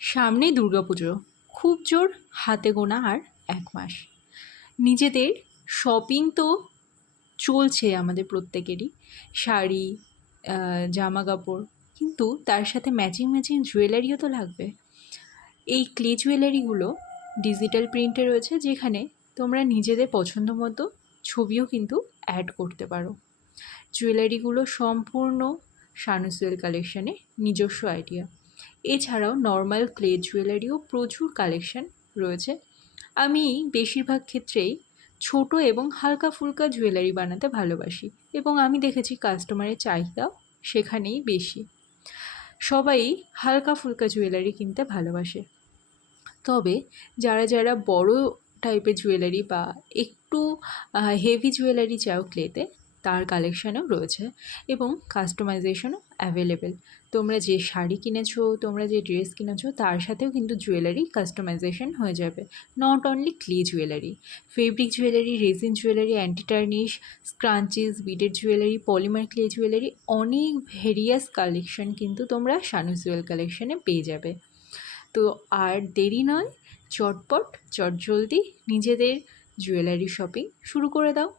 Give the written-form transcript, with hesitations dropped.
সামনেই দুর্গাপুজো, খুব জোর হাতে গোনা আর 1 মাস। নিজেদের শপিং তো চলছে আমাদের প্রত্যেকেরই, শাড়ি, জামা কাপড়, কিন্তু তার সাথে ম্যাচিং ম্যাচিং জুয়েলারিও তো লাগবে। এই ক্লে জুয়েলারিগুলো ডিজিটাল প্রিন্টে রয়েছে, যেখানে তোমরা নিজেদের পছন্দ মতো ছবিও কিন্তু অ্যাড করতে পারো। জুয়েলারিগুলো সম্পূর্ণ সানুসুয়েল কালেকশানে নিজস্ব আইডিয়া। এছাড়াও নর্মাল ক্লে জুয়েলারিও প্রচুর কালেকশান রয়েছে। আমি বেশিরভাগ ক্ষেত্রেই ছোট এবং হালকা ফুলকা জুয়েলারি বানাতে ভালোবাসি, এবং আমি দেখেছি কাস্টমারের চাহিদাও সেখানেই বেশি। সবাই হালকা ফুলকা জুয়েলারি কিনতে ভালোবাসে। তবে যারা যারা বড় টাইপের জুয়েলারি বা একটু হেভি জুয়েলারি চাও ক্লেতে, তার কালেকশানও রয়েছে এবং কাস্টমাইজেশনও অ্যাভেলেবেল। তোমরা যে শাড়ি কিনেছো, তোমরা যে ড্রেস কিনেছো, তার সাথেও কিন্তু জুয়েলারি কাস্টমাইজেশন হয়ে যাবে। Not only clay jewellery, fabric jewellery, resin jewellery, anti tarnish, scrunchies, beaded jewellery, polymer clay jewellery, অনেক ভেরিয়াস কালেকশন কিন্তু তোমরা শানু জুয়েল কালেকশানে পেয়ে যাবে। তো আর দেরি নয়, চটপট চটজলদি নিজেদের জুয়েলারি শপিং শুরু করে দাও।